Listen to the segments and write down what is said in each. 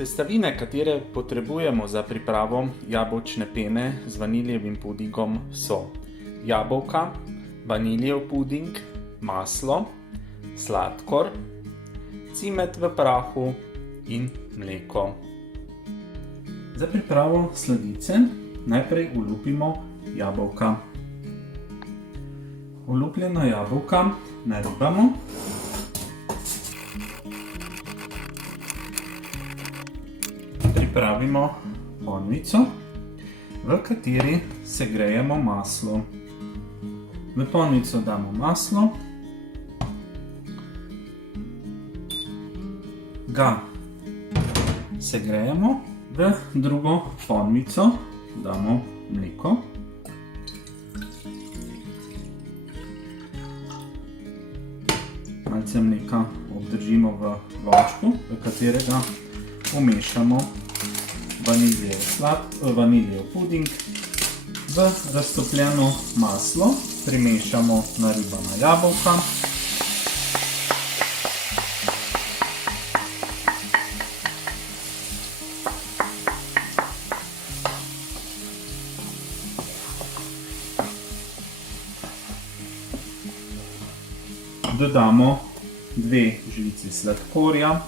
Sestavine, katere potrebujemo za pripravo jabolčne pene z vaniljevim pudingom so jabolka, vaniljev puding, maslo, sladkor, cimet v prahu in mleko. Za pripravo sladice najprej olupimo jabolka. Olupljena jabolka naribamo. Pripravimo ponvico, v kateri segrejemo maslo. V ponvico damo maslo, ga segrejemo, v drugo ponvico damo mleko. Malce mleka obdržimo v lončku, v katerega umešamo vaniljev puding. V raztopljeno maslo primešamo naribana jabolka. Dodamo 2 žlici sladkorja.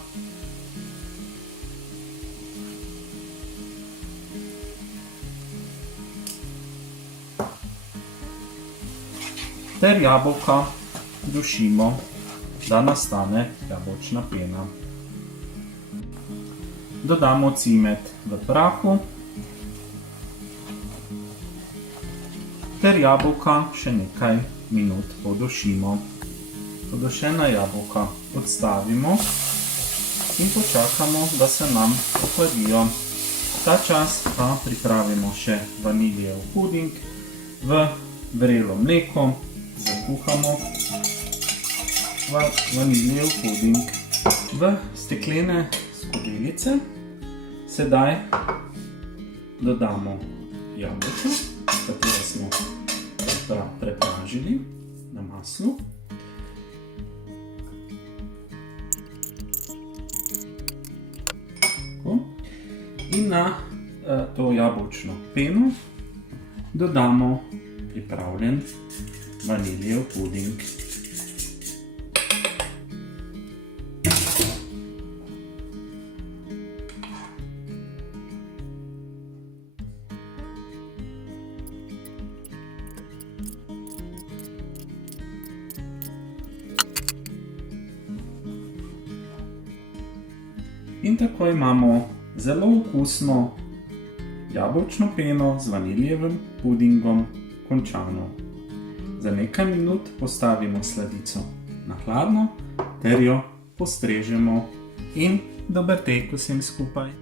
Ter jabolka dušimo, da nastane jabolčna pena. Dodamo cimet v prahu ter jabolka še nekaj minut podušimo. Podušena jabolka odstavimo in počakamo, da se nam ohladijo. Ta čas pa pripravimo še vaniljev puding. V vrelo mleko zakuhamo vaniljev puding v steklene skodelice. Sedaj dodamo jabolka, katero smo prepražili na maslu. In na to jabolčno peno dodamo pripravljen vaniljev puding. In tako imamo zelo okusno jabolčno peno z vaniljevim pudingom končano. Za nekaj minut postavimo sladico na hladno ter jo postrežemo in dober tek vsem skupaj.